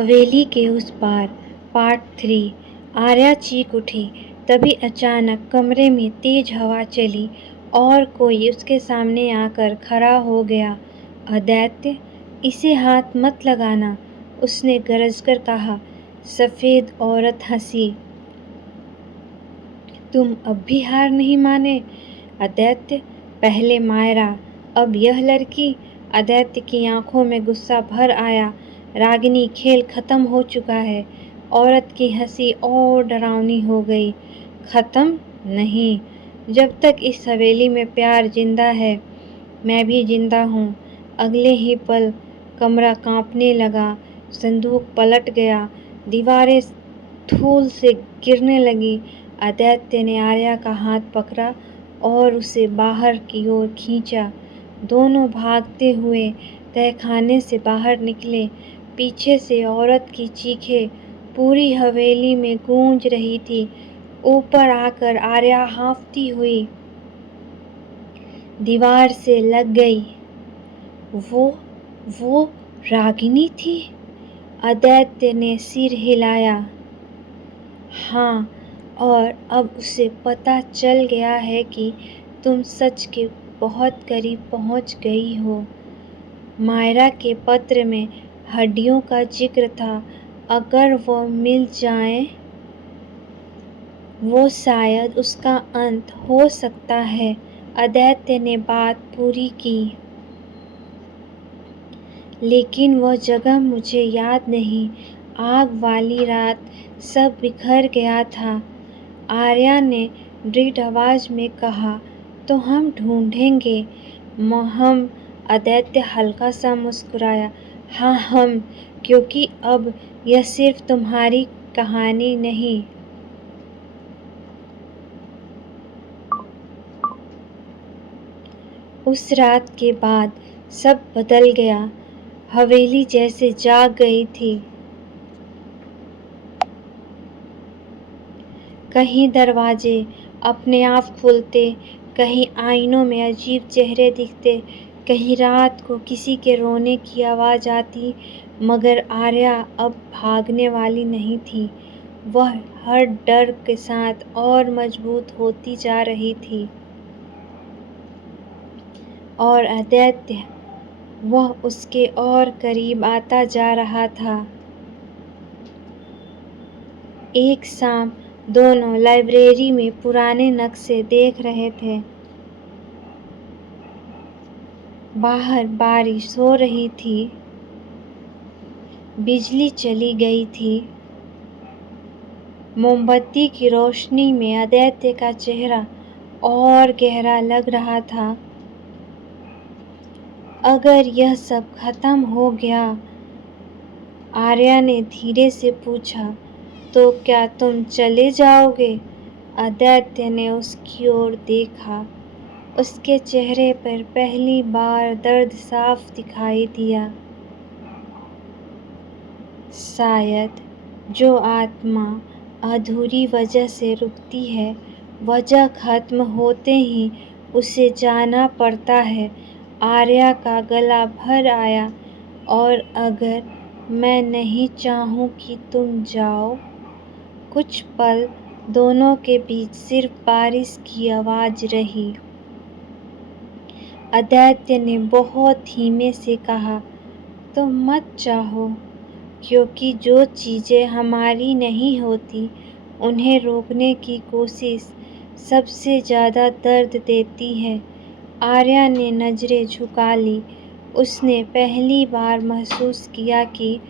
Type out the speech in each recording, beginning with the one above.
हवेली के उस पार पार्ट 3। आर्या चीख उठी। तभी अचानक कमरे में तेज हवा चली और कोई उसके सामने आकर खड़ा हो गया। अदैत्य, इसे हाथ मत लगाना, उसने गरजकर कहा। सफेद औरत हंसी। तुम अब भी हार नहीं माने? अदैत्य, पहले मायरा, अब यह लड़की। अदैत्य की आंखों में गुस्सा भर आया। रागिनी, खेल खत्म हो चुका है। औरत की हंसी और डरावनी हो गई। खत्म नहीं, जब तक इस हवेली में प्यार जिंदा है, मैं भी जिंदा हूँ। अगले ही पल कमरा कांपने लगा। संदूक पलट गया। दीवारें धूल से गिरने लगी। अदैत्य ने आर्या का हाथ पकड़ा और उसे बाहर की ओर खींचा। दोनों भागते हुए तहखाने से बाहर निकले। पीछे से औरत की चीखें पूरी हवेली में गूंज रही थी। ऊपर आकर आर्या हांफती हुई दीवार से लग गई। वो रागिनी थी। अदैत्य ने सिर हिलाया। हाँ, और अब उसे पता चल गया है कि तुम सच के बहुत करीब पहुंच गई हो। मायरा के पत्र में हड्डियों का जिक्र था। अगर वो मिल जाएं, वो शायद उसका अंत हो सकता है। अदैत्य ने बात पूरी की। लेकिन वह जगह मुझे याद नहीं। आग वाली रात सब बिखर गया था। आर्या ने दृढ़ आवाज में कहा। तो हम ढूंढेंगे। हम। अदैत्य हल्का सा मुस्कुराया। हाँ, हम, क्योंकि अब यह सिर्फ तुम्हारी कहानी नहीं। उस रात के बाद सब बदल गया। हवेली जैसे जाग गई थी। कहीं दरवाजे अपने आप खुलते, कहीं आईनों में अजीब चेहरे दिखते, कहीं रात को किसी के रोने की आवाज आती। मगर आर्या अब भागने वाली नहीं थी। वह हर डर के साथ और मजबूत होती जा रही थी। और अदैत्य, वह उसके और करीब आता जा रहा था। एक शाम दोनों लाइब्रेरी में पुराने नक्शे देख रहे थे। बाहर बारिश हो रही थी। बिजली चली गई थी। मोमबत्ती की रोशनी में अदैत्य का चेहरा और गहरा लग रहा था। अगर यह सब खत्म हो गया, आर्या ने धीरे से पूछा, तो क्या तुम चले जाओगे? अदैत्य ने उसकी ओर देखा। उसके चेहरे पर पहली बार दर्द साफ दिखाई दिया। शायद जो आत्मा अधूरी वजह से रुकती है, वजह खत्म होते ही उसे जाना पड़ता है। आर्या का गला भर आया। और अगर मैं नहीं चाहूं कि तुम जाओ? कुछ पल दोनों के बीच सिर्फ बारिश की आवाज रही। अदैत्य ने बहुत धीमे से कहा, तुम मत चाहो, क्योंकि जो चीजें हमारी नहीं होती, उन्हें रोकने की कोशिश सबसे ज्यादा दर्द देती है। आर्या ने नजरें झुका ली। उसने पहली बार महसूस किया कि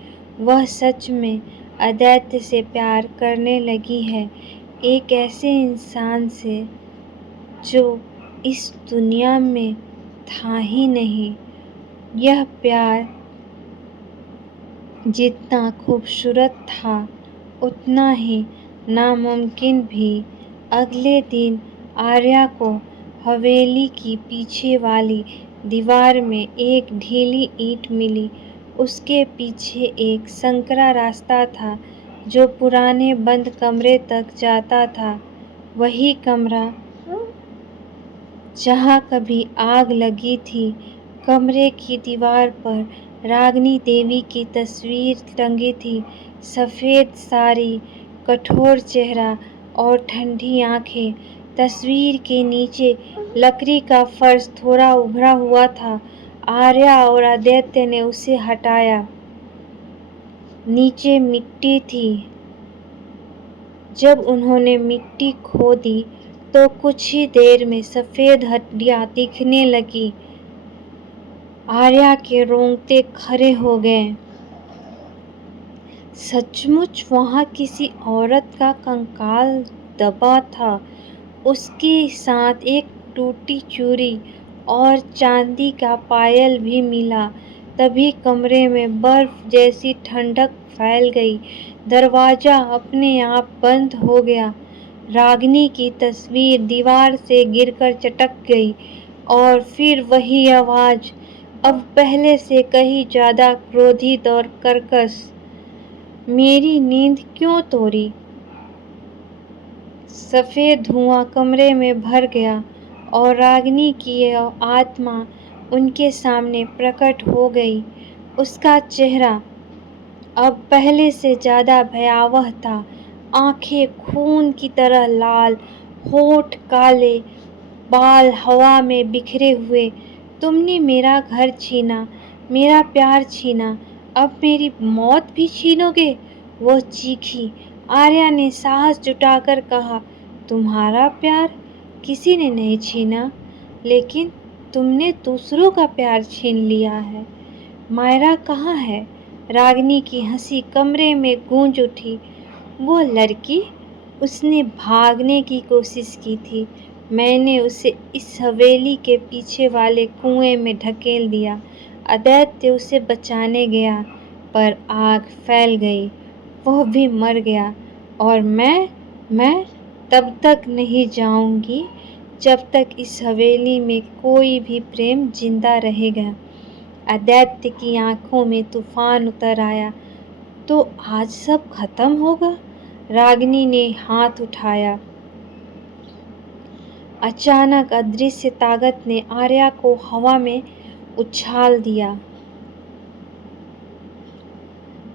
वह सच में अदैत्य से प्यार करने लगी है। एक ऐसे इंसान से जो इस दुनिया में था ही नहीं। यह प्यार जितना खूबसूरत था, उतना ही नामुमकिन भी। अगले दिन आर्या को हवेली की पीछे वाली दीवार में एक ढीली ईंट मिली। उसके पीछे एक संकरा रास्ता था जो पुराने बंद कमरे तक जाता था। वही कमरा जहाँ कभी आग लगी थी। कमरे की दीवार पर रागिनी देवी की तस्वीर टंगी थी। सफ़ेद साड़ी, कठोर चेहरा और ठंडी आंखें। तस्वीर के नीचे लकड़ी का फर्श थोड़ा उभरा हुआ था। आर्या और आदित्य ने उसे हटाया। नीचे मिट्टी थी। जब उन्होंने मिट्टी खोदी तो कुछ ही देर में सफ़ेद हड्डियां दिखने लगी। आर्या के रोंगटे खड़े हो गए। सचमुच वहाँ किसी औरत का कंकाल दबा था। उसके साथ एक टूटी चूड़ी और चांदी का पायल भी मिला। तभी कमरे में बर्फ जैसी ठंडक फैल गई। दरवाजा अपने आप बंद हो गया। रागिनी की तस्वीर दीवार से गिरकर चटक गई और फिर वही आवाज़, अब पहले से कहीं ज़्यादा क्रोधित और कर्कश, मेरी नींद क्यों तोड़ी? सफ़ेद धुआं कमरे में भर गया और रागिनी की आत्मा उनके सामने प्रकट हो गई। उसका चेहरा अब पहले से ज़्यादा भयावह था। आंखें खून की तरह लाल, होठ काले, बाल हवा में बिखरे हुए। तुमने मेरा घर छीना, मेरा प्यार छीना, अब मेरी मौत भी छीनोगे? वह चीखी। आर्या ने साहस जुटाकर कहा, तुम्हारा प्यार किसी ने नहीं छीना, लेकिन तुमने दूसरों का प्यार छीन लिया है। मायरा कहाँ है? रागिनी की हंसी कमरे में गूंज उठी। वो लड़की, उसने भागने की कोशिश की थी। मैंने उसे इस हवेली के पीछे वाले कुएं में ढकेल दिया। आदित्य उसे बचाने गया, पर आग फैल गई। वह भी मर गया और मैं तब तक नहीं जाऊंगी जब तक इस हवेली में कोई भी प्रेम जिंदा रहेगा। आदित्य की आंखों में तूफान उतर आया। तो आज सब खत्म होगा? रागिनी ने हाथ उठाया। अचानक अदृश्य ताकत ने आर्या को हवा में उछाल दिया।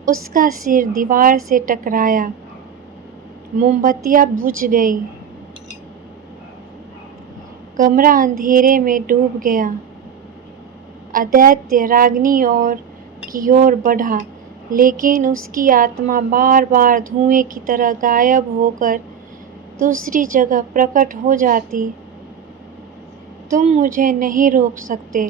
उसका सिर दीवार से टकराया। मोमबत्तियां बुझ गई। कमरा अंधेरे में डूब गया। आदित्य रागिनी की ओर बढ़ा, लेकिन उसकी आत्मा बार बार धुएं की तरह गायब होकर दूसरी जगह प्रकट हो जाती। तुम मुझे नहीं रोक सकते,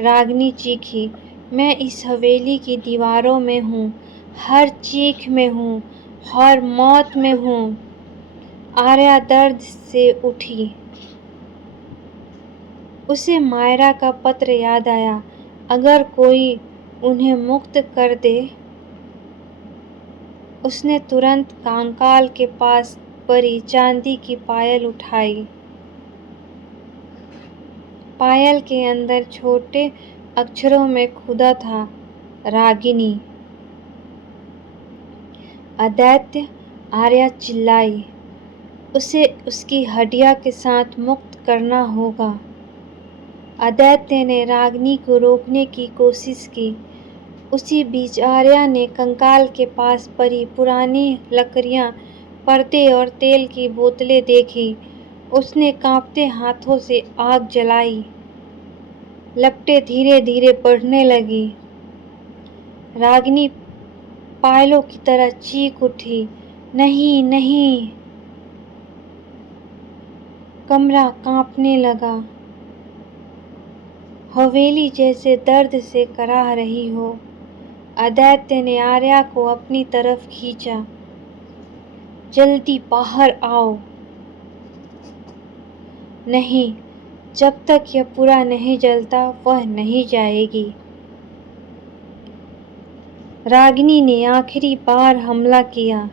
रागिनी चीखी। मैं इस हवेली की दीवारों में हूँ, हर चीख में हूँ, हर मौत में हूँ। आर्या दर्द से उठी। उसे मायरा का पत्र याद आया। अगर कोई उन्हें मुक्त कर दे। उसने तुरंत कंकाल के पास पड़ी चांदी की पायल उठाई। पायल के अंदर छोटे अक्षरों में खुदा था, रागिनी। आदित्य, आर्या चिल्लाई, उसे उसकी हड्डियां के साथ मुक्त करना होगा। आदित्य ने रागिनी को रोकने की कोशिश की। उसी बीच आर्या ने कंकाल के पास पड़ी पुरानी लकड़ियां, पर्दे और तेल की बोतलें देखी। उसने कांपते हाथों से आग जलाई। लपटें धीरे धीरे बढ़ने लगी। रागिनी पायलों की तरह चीख उठी, नहीं नहीं। कमरा कांपने लगा। हवेली जैसे दर्द से कराह रही हो। आदित्य ने आर्या को अपनी तरफ खींचा। जल्दी बाहर आओ। नहीं, जब तक यह पूरा नहीं जलता वह नहीं जाएगी। रागिनी ने आखिरी बार हमला किया।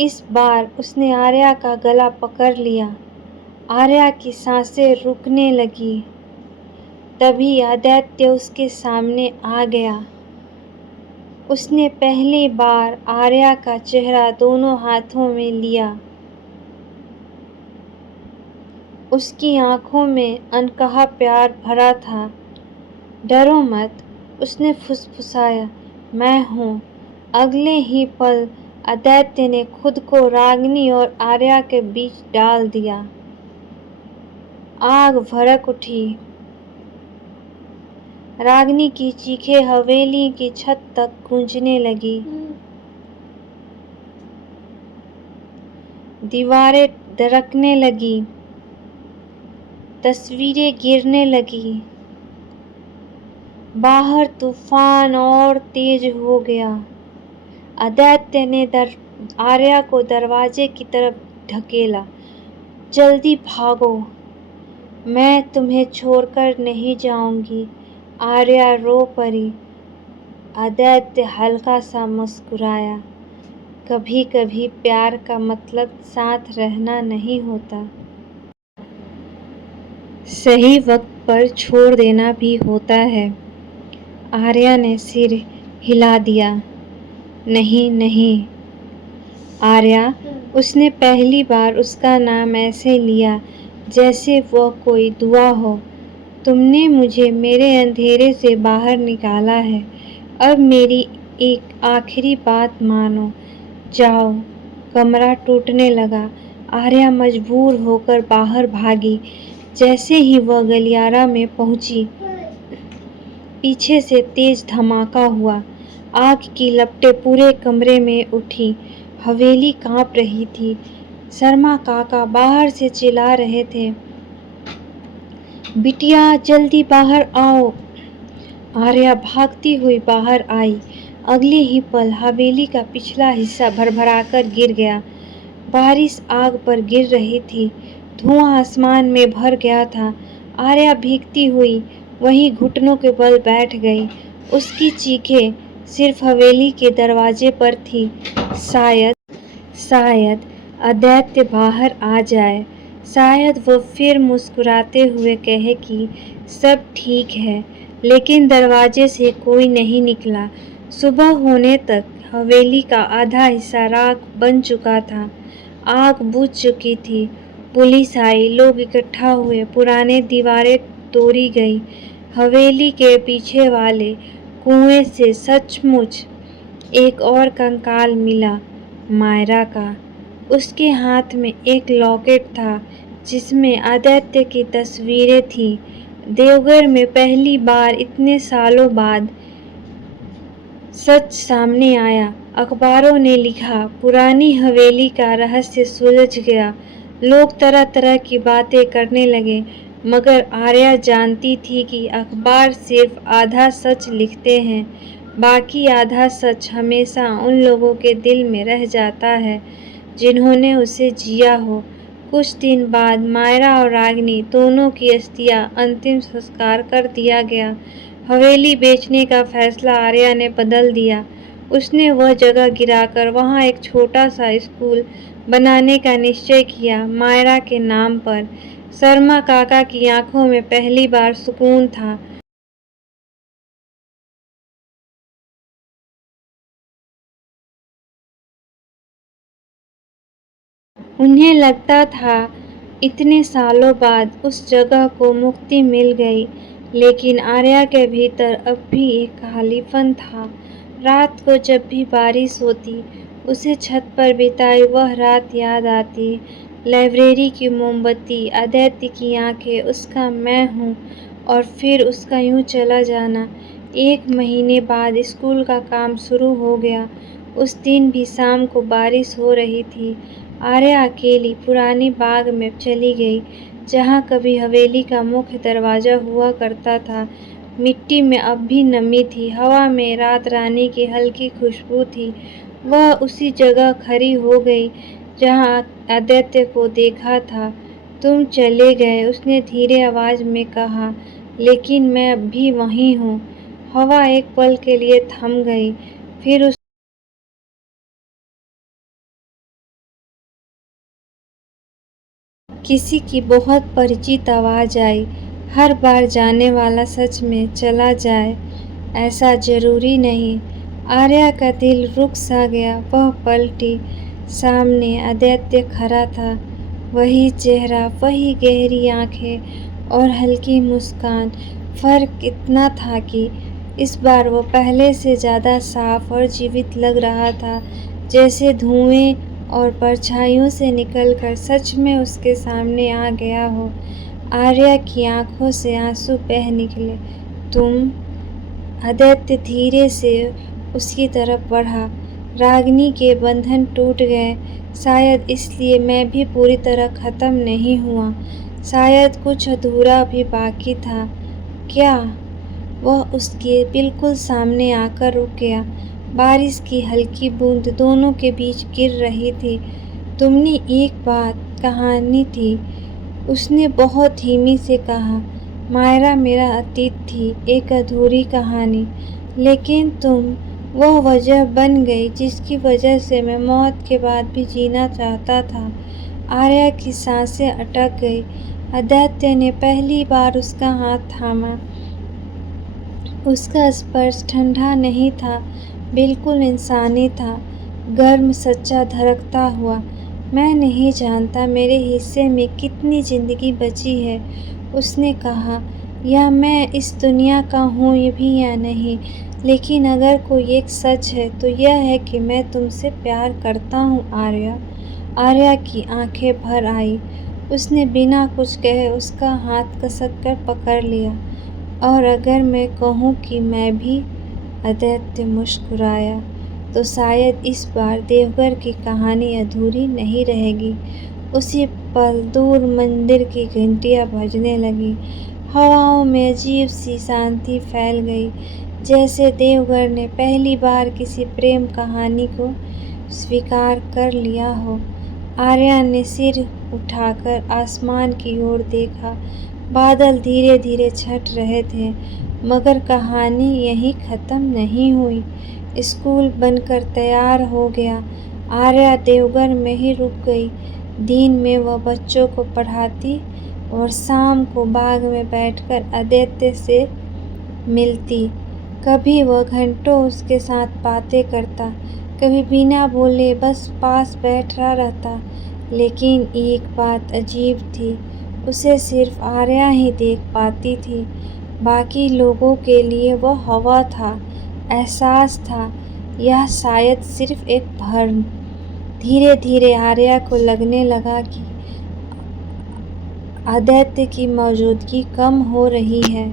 इस बार उसने आर्या का गला पकड़ लिया। आर्या की सांसें रुकने लगी। तभी आदित्य उसके सामने आ गया। उसने पहली बार आर्या का चेहरा दोनों हाथों में लिया। उसकी आंखों में अनकहा प्यार भरा था। डरो मत, उसने फुसफुसाया, मैं हूँ। अगले ही पल आदित्य ने खुद को रागिनी और आर्या के बीच डाल दिया। आग भड़क उठी। रागिनी की चीखें हवेली की छत तक गूंजने लगी। दीवारें दरकने लगी, तस्वीरें गिरने लगी। बाहर तूफान और तेज हो गया। आदित्य ने आर्या को दरवाजे की तरफ ढकेला। जल्दी भागो, मैं तुम्हें छोड़कर नहीं जाऊंगी। आर्या रो पड़ी। आदित्य हल्का सा मुस्कुराया। कभी कभी प्यार का मतलब साथ रहना नहीं होता, सही वक्त पर छोड़ देना भी होता है। आर्या ने सिर हिला दिया। नहीं नहीं आर्या, उसने पहली बार उसका नाम ऐसे लिया जैसे वह कोई दुआ हो। तुमने मुझे मेरे अंधेरे से बाहर निकाला है। अब मेरी एक आखिरी बात मानो। जाओ। कमरा टूटने लगा। आर्या मजबूर होकर बाहर भागी। जैसे ही वह गलियारा में पहुंची, पीछे से तेज धमाका हुआ। आग की लपटें पूरे कमरे में उठी। हवेली कांप रही थी। शर्मा काका बाहर से चिल्ला रहे थे, बिटिया जल्दी बाहर आओ। आर्या भागती हुई बाहर आई। अगले ही पल हवेली का पिछला हिस्सा भरभराकर गिर गया। बारिश आग पर गिर रही थी। धुआं आसमान में भर गया था। आर्या भीगती हुई वहीं घुटनों के बल बैठ गई। उसकी चीखें सिर्फ हवेली के दरवाजे पर थी। शायद आदित्य बाहर आ जाए। शायद वो फिर मुस्कुराते हुए कहे कि सब ठीक है। लेकिन दरवाजे से कोई नहीं निकला। सुबह होने तक हवेली का आधा हिस्सा राख बन चुका था। आग बुझ चुकी थी। पुलिस आई, लोग इकट्ठा हुए, पुराने दीवारें तोड़ी गई। हवेली के पीछे वाले कुएं से सचमुच एक और कंकाल मिला, मायरा का। उसके हाथ में एक लॉकेट था जिसमें आदित्य की तस्वीरें थीं। देवघर में पहली बार इतने सालों बाद सच सामने आया। अखबारों ने लिखा, पुरानी हवेली का रहस्य सुलझ गया। लोग तरह तरह की बातें करने लगे, मगर आर्या जानती थी कि अखबार सिर्फ आधा सच लिखते हैं, बाकी आधा सच हमेशा उन लोगों के दिल में रह जाता है जिन्होंने उसे जिया हो। कुछ दिन बाद मायरा और रागिनी दोनों की अस्थियां अंतिम संस्कार कर दिया गया। हवेली बेचने का फैसला आर्या ने बदल दिया। उसने वह जगह गिराकर वहां एक छोटा सा स्कूल बनाने का निश्चय किया, मायरा के नाम पर। शर्मा काका की आंखों में पहली बार सुकून था। उन्हें लगता था इतने सालों बाद उस जगह को मुक्ति मिल गई, लेकिन आर्या के भीतर अब भी एक खालीपन था। रात को जब भी बारिश होती, उसे छत पर बिताई वह रात याद आती। लाइब्रेरी की मोमबत्ती, आदित्य की आंखें, उसका मैं हूँ, और फिर उसका यूं चला जाना। 1 महीने बाद स्कूल का काम शुरू हो गया। उस दिन भी शाम को बारिश हो रही थी। आर्या अकेली पुरानी बाग में चली गई, जहाँ कभी हवेली का मुख्य दरवाजा हुआ करता था। मिट्टी में अब भी नमी थी। हवा में रात रानी की हल्की खुशबू थी। वह उसी जगह खड़ी हो गई जहाँ आदित्य को देखा था। तुम चले गए, उसने धीरे आवाज में कहा, लेकिन मैं अब भी वहीं हूँ। हवा एक पल के लिए थम गई, फिर किसी की बहुत परिचित आवाज आई। हर बार जाने वाला सच में चला जाए, ऐसा जरूरी नहीं। आर्या का दिल रुक सा गया। वह पलटी। सामने आदित्य खड़ा था। वही चेहरा, वही गहरी आंखें और हल्की मुस्कान। फर्क इतना था कि इस बार वो पहले से ज़्यादा साफ और जीवित लग रहा था, जैसे धुएं और परछाइयों से निकलकर सच में उसके सामने आ गया हो। आर्या की आंखों से आंसू बह निकले। तुम? आदित्य धीरे से उसकी तरफ बढ़ा। रागिनी के बंधन टूट गए, शायद इसलिए मैं भी पूरी तरह खत्म नहीं हुआ। शायद कुछ अधूरा भी बाकी था। क्या? वह उसके बिल्कुल सामने आकर रुक गया। बारिश की हल्की बूंद दोनों के बीच गिर रही थी। तुमने एक बात कहानी थी, उसने बहुत धीमी से कहा। मायरा मेरा अतीत थी, एक अधूरी कहानी। लेकिन तुम वह वजह बन गई जिसकी वजह से मैं मौत के बाद भी जीना चाहता था। आर्या की सांसें अटक गई। आदित्य ने पहली बार उसका हाथ थामा। उसका स्पर्श ठंडा नहीं था, बिल्कुल इंसानी था, गर्म, सच्चा, धड़कता हुआ। मैं नहीं जानता मेरे हिस्से में कितनी जिंदगी बची है, उसने कहा, या मैं इस दुनिया का हूँ भी या नहीं, लेकिन अगर कोई एक सच है तो यह है कि मैं तुमसे प्यार करता हूँ आर्या। आर्या की आंखें भर आई। उसने बिना कुछ कहे उसका हाथ कसक कर पकड़ लिया। और अगर मैं कहूँ कि मैं भी? आदित्य मुस्कुराया। तो शायद इस बार देवघर की कहानी अधूरी नहीं रहेगी। उसी पल दूर मंदिर की घंटियां बजने लगी। हवाओं में अजीब सी शांति फैल गई, जैसे देवघर ने पहली बार किसी प्रेम कहानी को स्वीकार कर लिया हो। आर्या ने सिर उठाकर आसमान की ओर देखा। बादल धीरे धीरे छट रहे थे, मगर कहानी यहीं खत्म नहीं हुई। स्कूल बनकर तैयार हो गया। आर्या देवघर में ही रुक गई। दिन में वह बच्चों को पढ़ाती और शाम को बाग में बैठकर आदित्य से मिलती। कभी वह घंटों उसके साथ बातें करता, कभी बिना बोले बस पास बैठा रहता। लेकिन एक बात अजीब थी, उसे सिर्फ आर्या ही देख पाती थी। बाकी लोगों के लिए वह हवा था, एहसास था, या शायद सिर्फ एक भ्रम। धीरे धीरे आर्या को लगने लगा कि आदित्य की मौजूदगी कम हो रही है।